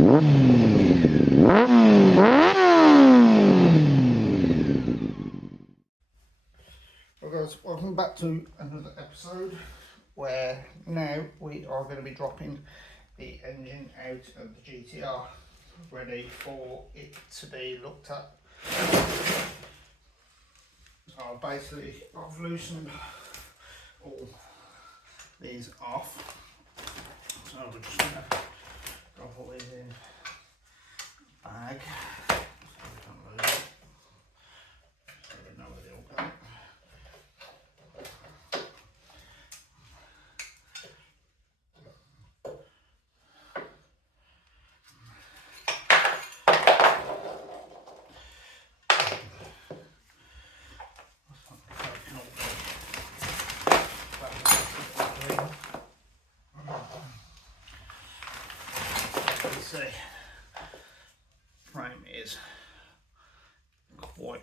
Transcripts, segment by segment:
Well guys, welcome back to another episode where now we are going to be dropping the engine out of the GTR, ready for it to be looked at. So basically I've loosened all these off, so we're just going to drop all these in a bag so we don't lose it, so we know where they all go. See, frame is quite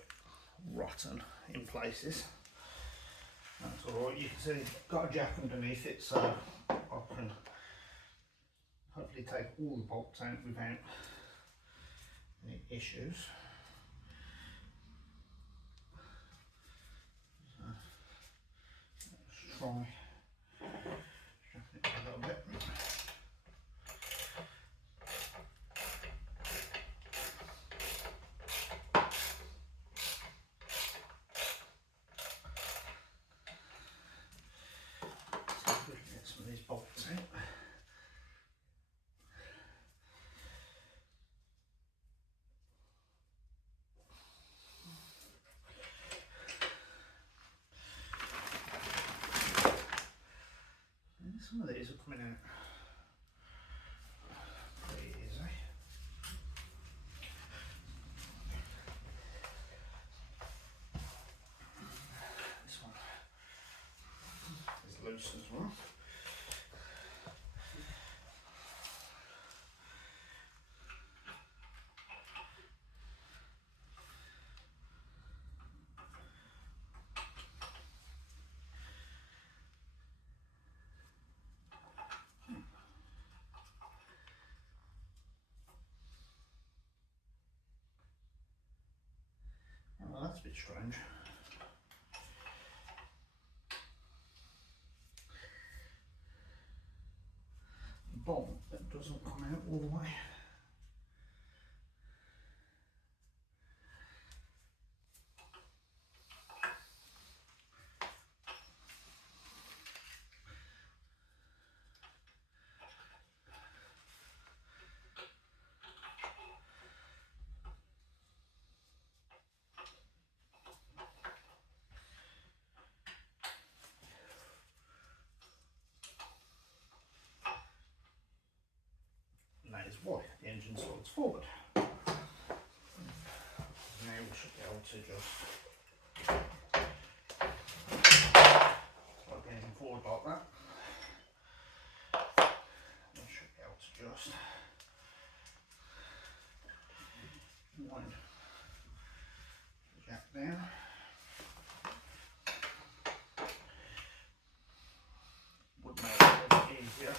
rotten in places. That's alright, you can see it's got a jack underneath it, so I can hopefully take all the bolts out without any issues. So, let's try strapping it a little bit. Some of these bolts out. And some of these are coming out pretty easy. This one is loose as well. Well, that's a bit strange. The bolt that doesn't come out all the way. And that is why the engine slides forward. Now we should be able to just plug the engine forward like that. We should be able to just wind the jack down. Would make it a little bit easier.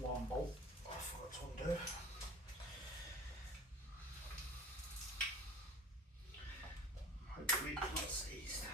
One bolt I forgot to undo. Hopefully it's not seized.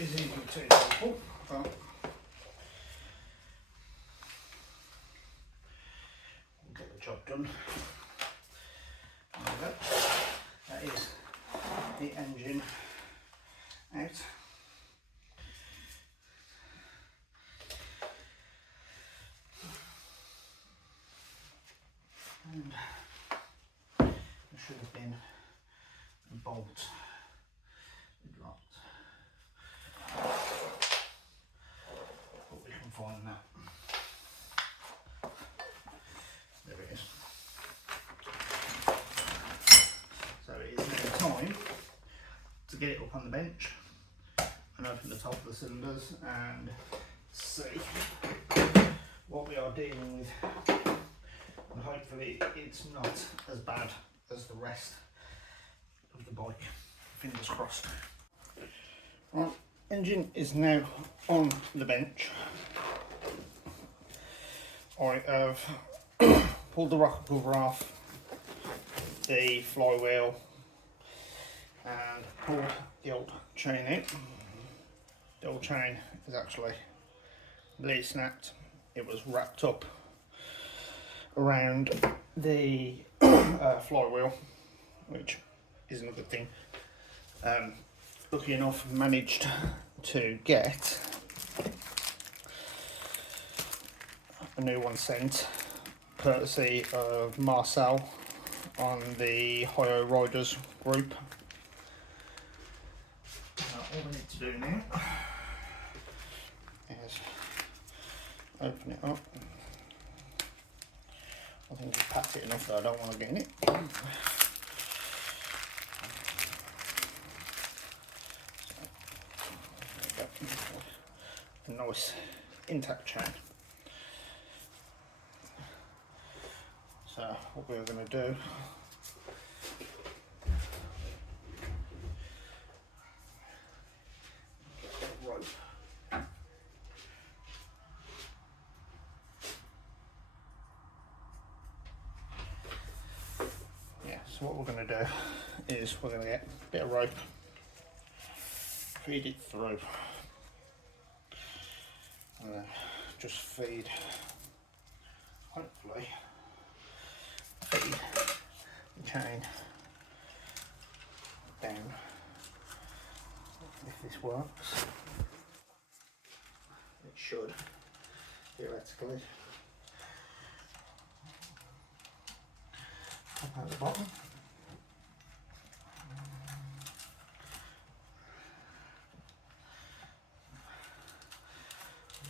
isn't too helpful, but we'll get the job done. There we go. That is the engine out. And there should have been a bolt dropped, but we can find that. There it is. So it is now time to get it up on the bench and open the top of the cylinders and see what we are dealing with. And hopefully it's not as bad as the rest of the bike. Fingers crossed. Right, engine is now on the bench. I have pulled the rocker cover off, the flywheel, and pulled the old chain out. The old chain is actually bleed snapped. It was wrapped up around the flywheel, which isn't a good thing. Lucky enough, managed to get a new one sent, courtesy of Parcel on the Hyosung Riders group. All we need to do now is open it up. I think we've packed it enough that I don't want to get in it. A nice intact chain. So what we're going to do rope. So what we're going to do is we're going to get a bit of rope, feed it through, and then just feed, hopefully, feed the chain down, if this works. It should, theoretically. Up at the bottom.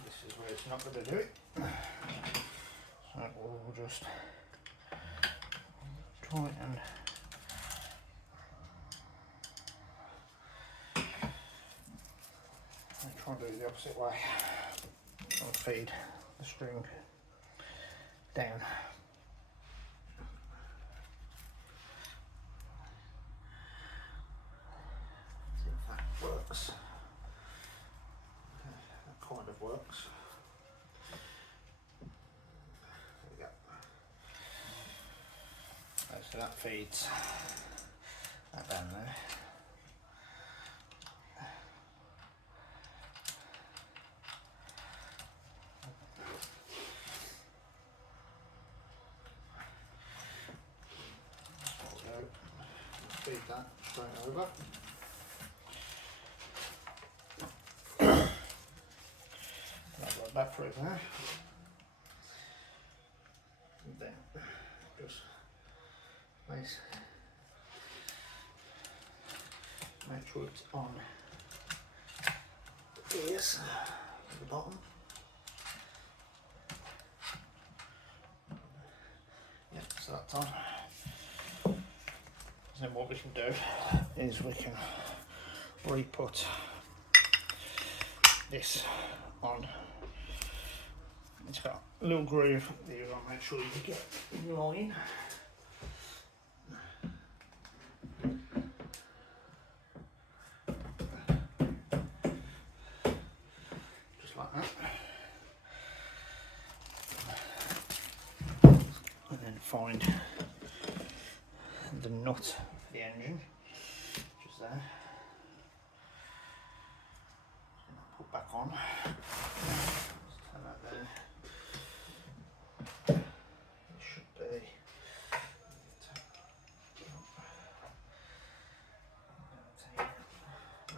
This is where it's not going to do it. So we'll just try and try and do it the opposite way. I'll feed the string down. Works. That kind of works. There we go. Okay, so that feeds that down there. That's what we'll do. Feed that straight over. Back through there, and then just make sure it's on the ears at the bottom. Yep, so that's on. Then what we can do is we can re-put this on. It's got a little groove that you want to make sure you get in line. Just like that. And then find the nut for the engine, which is there. put back on. Let's turn that there. It should be.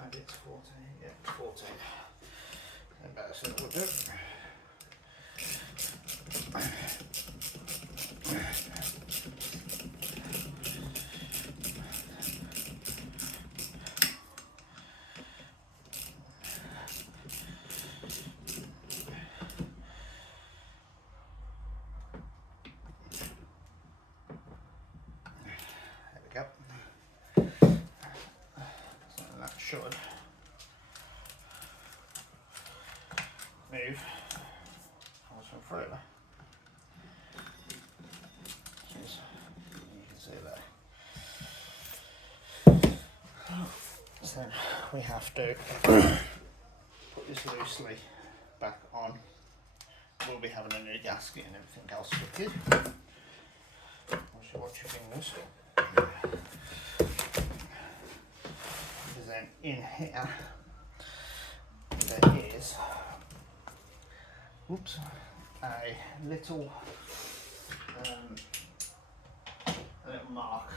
Maybe it's 14. Yeah, it's 14. And that's what we'll do. There we go. So that should move also further. You can see that. So we have to put this loosely back on. We'll be having a new gasket and everything else fitted. So watch your fingers. Because then in here there is a little mark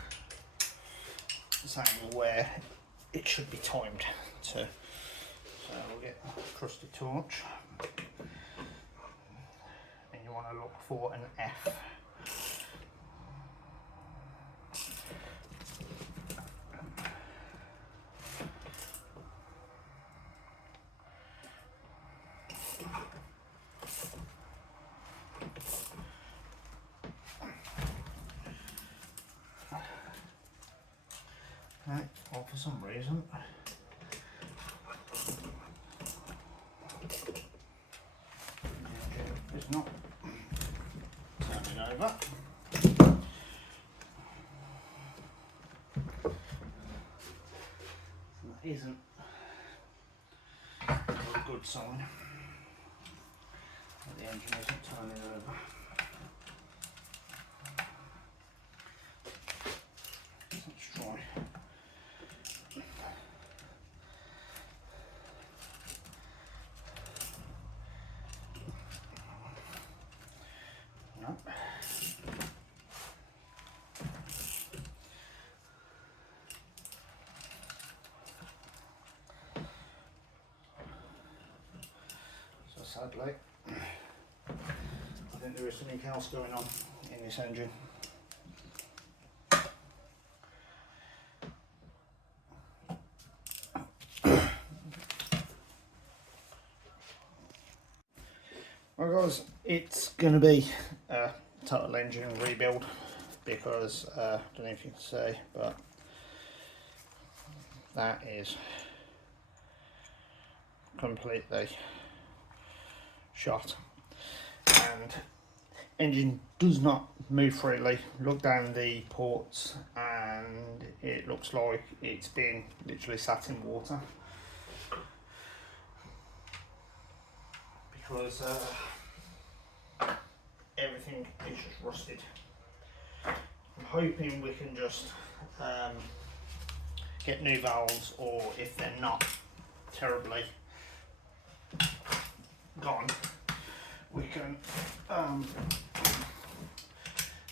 saying where it should be timed to. So we'll get a trusty torch and you want to look for an F. Right, well, for some reason it's not turning over. That isn't a good sign that the engine isn't turning over. Let's try. No. So sadly, I think there is something else going on in this engine. Well guys, it's going to be a total engine rebuild because I don't know if you can see, but that is completely shot and engine does not move freely. Look down the ports and it looks like it's been literally sat in water because everything is just rusted. I'm hoping we can just get new valves, or if they're not terribly gone, we can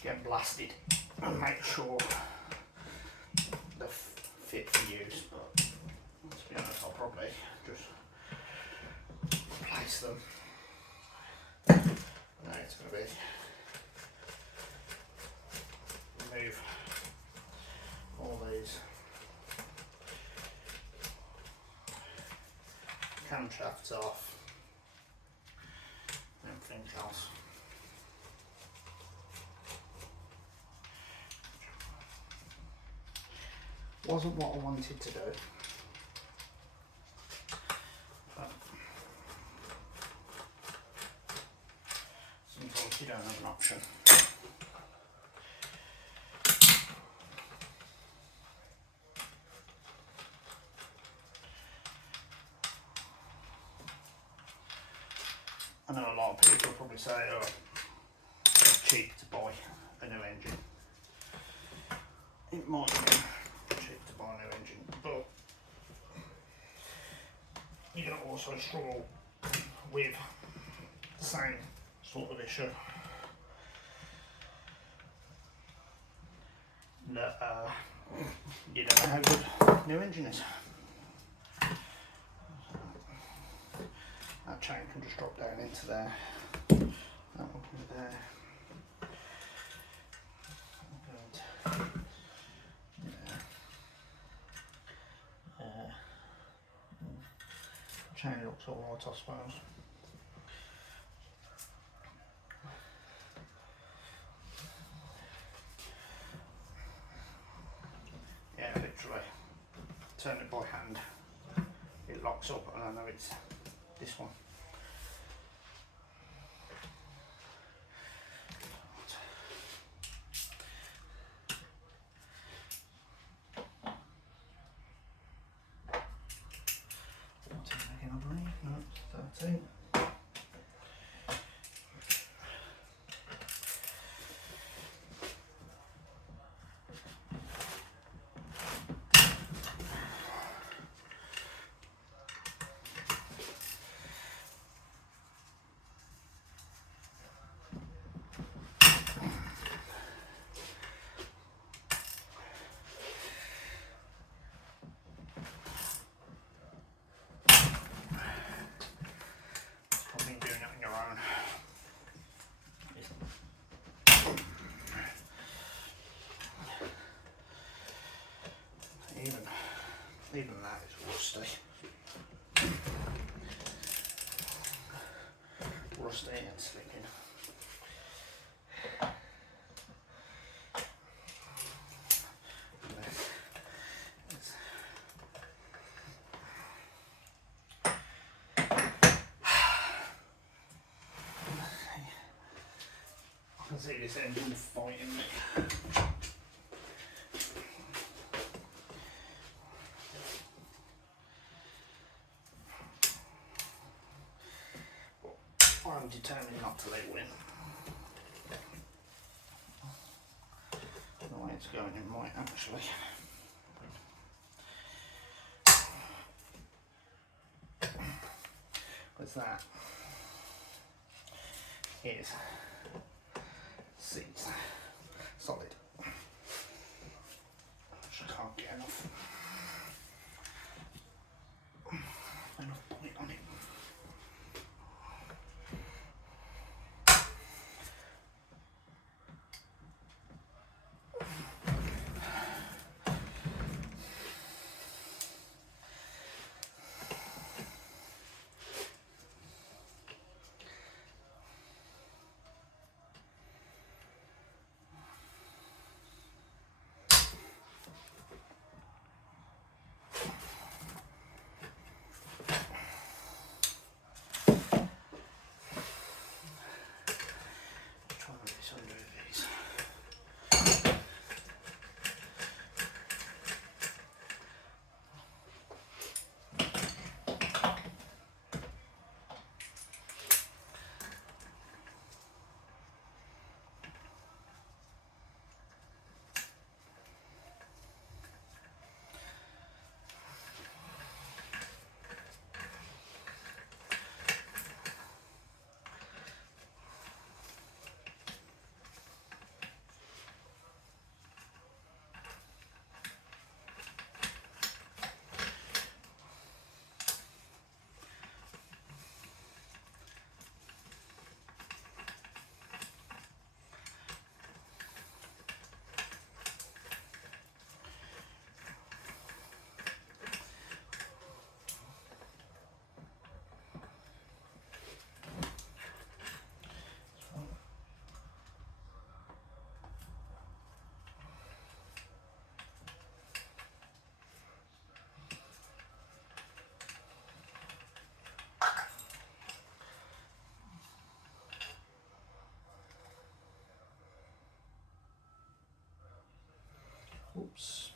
get blasted and make sure they're fit for use. But to be honest, I'll probably just replace them. No, it's going to be remove all these camshafts off and everything else. Wasn't what I wanted to do, but sometimes you don't have an option. I know a lot of people probably say, oh, it's cheap to buy a new engine. It might be cheap to buy a new engine, but you're going to also struggle with the same sort of issue that you don't know how good new engine is. That chain can just drop down into there. That one can be there. Chain looks alright, I suppose. Yeah, literally. Turn it by hand. It locks up, and I know it's this one. I believe. No, it's 13. I've been doing it on your own. Even that is rusty. Rusty and slipping. I can see this engine fighting me. I'm determined not to let it win. The way it's going, it might actually. Because that is seats solid. Which I can't get enough point on it. Oops.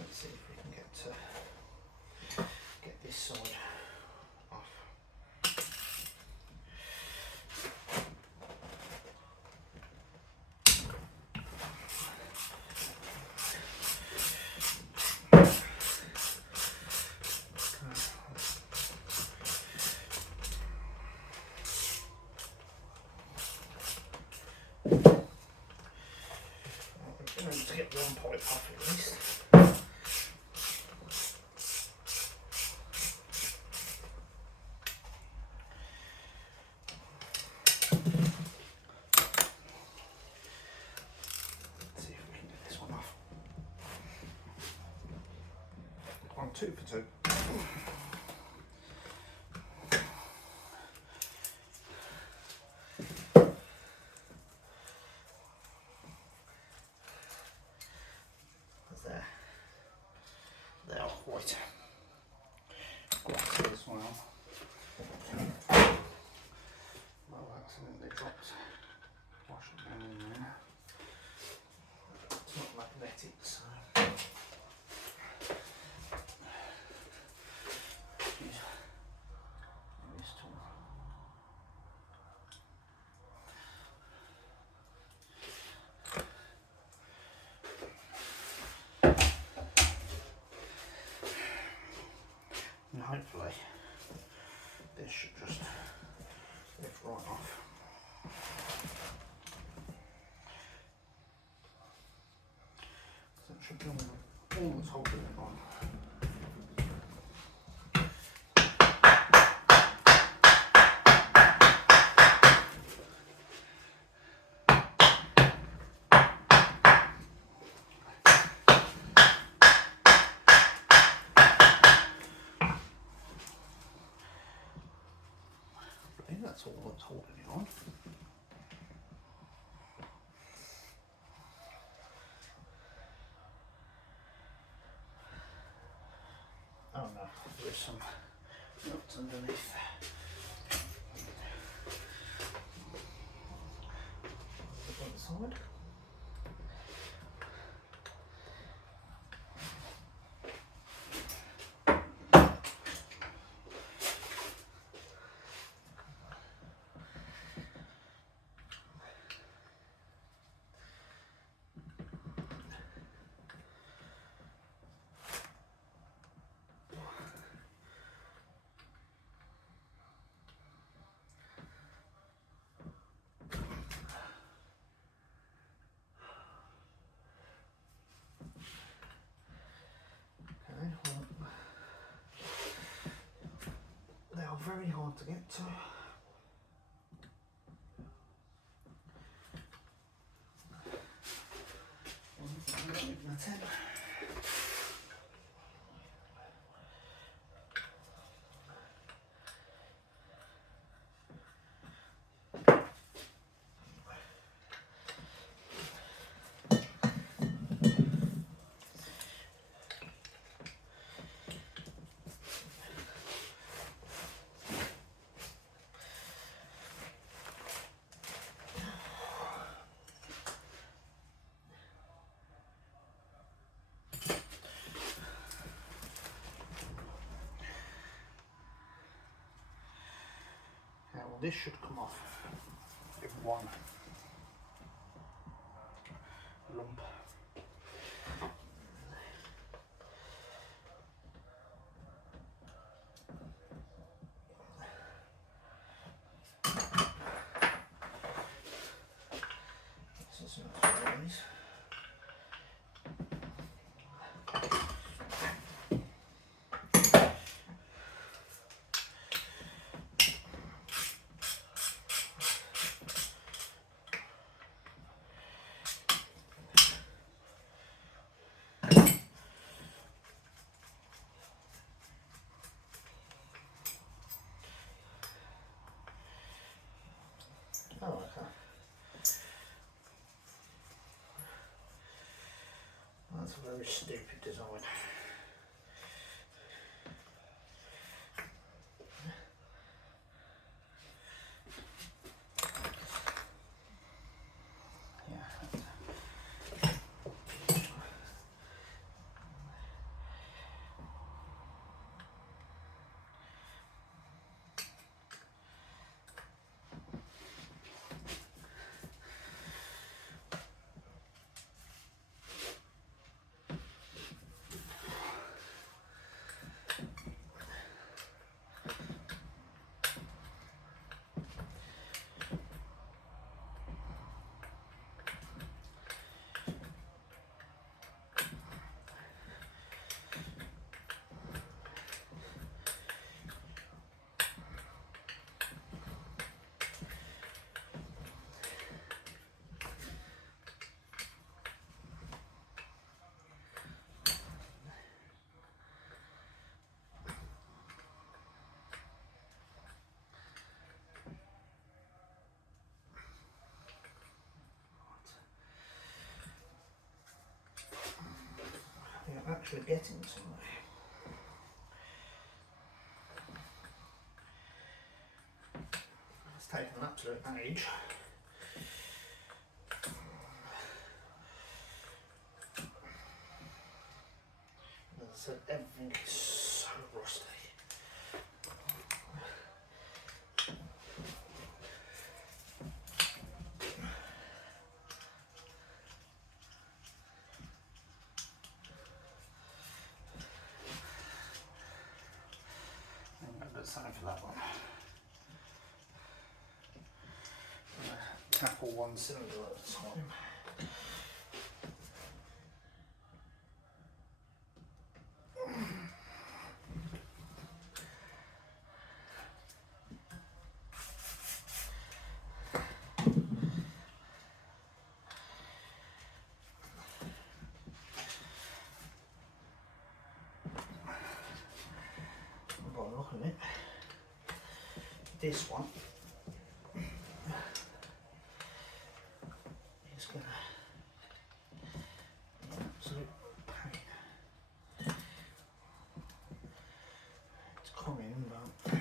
Let's see if we can get to get one pipe off at least. Let's see if we can get this one off. 2 for 2. They are quite glossy as well. Well, accidentally dropped wash it down in there. It's not magnetic, so use this tool. And hopefully this should just lift right off. So it should be all that's holding it on. That's all that's holding it on. Oh no, there's some nuts underneath. Put on the side. They are very hard to get to. Well, this should come off in one lump. This is not nice. Oh, okay. That's a very stupid design. actually getting somewhere. It's taken an absolute age. As I said, everything is so rusty. Time for that one. Tackle one cylinder at a time. By the look of it, this one is going to be an absolute pain. It's coming, but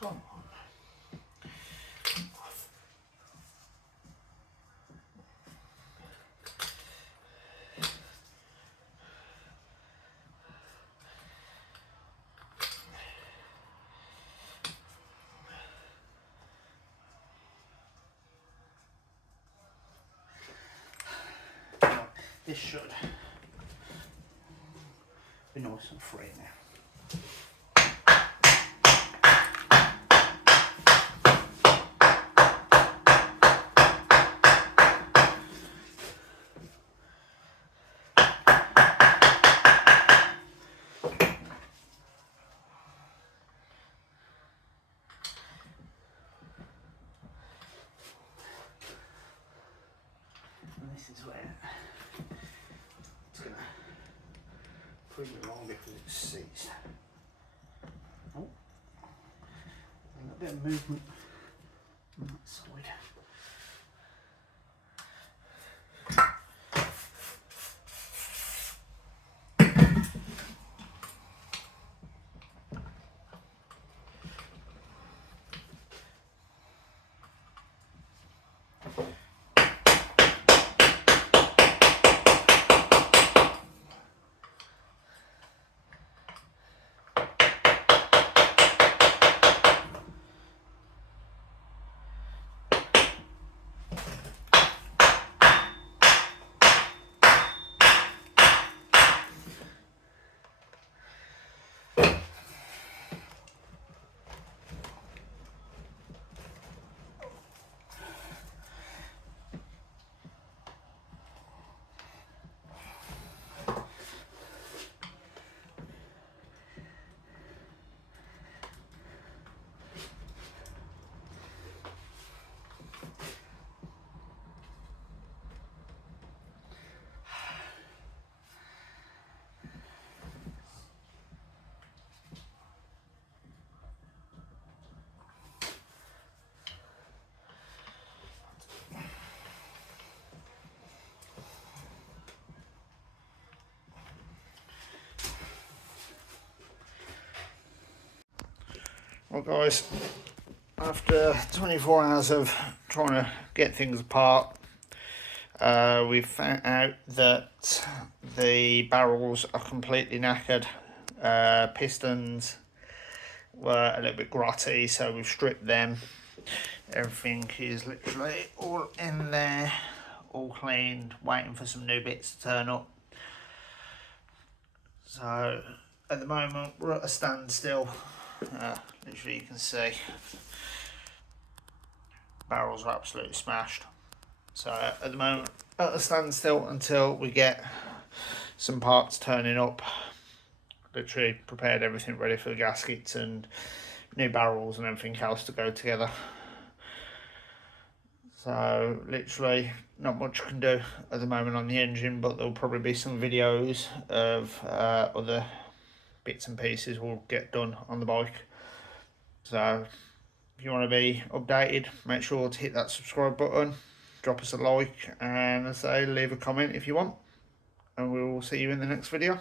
come on. This should be nice and free now. And this is where it's going to prove it wrong because it's seized. Oh, and a bit of movement on that side. Well guys, after 24 hours of trying to get things apart, we've found out that the barrels are completely knackered. Pistons were a little bit grotty, so we've stripped them. Everything is literally all in there, all cleaned, waiting for some new bits to turn up. So at the moment we're at a standstill. Literally you can see barrels are absolutely smashed. So at the moment at a standstill until we get some parts turning up. Literally prepared everything ready for the gaskets and new barrels and everything else to go together. So literally not much I can do at the moment on the engine, but there'll probably be some videos of other bits and pieces we'll get done on the bike. So if you want to be updated, make sure to hit that subscribe button, drop us a like, and as I say, leave a comment if you want, and we will see you in the next video.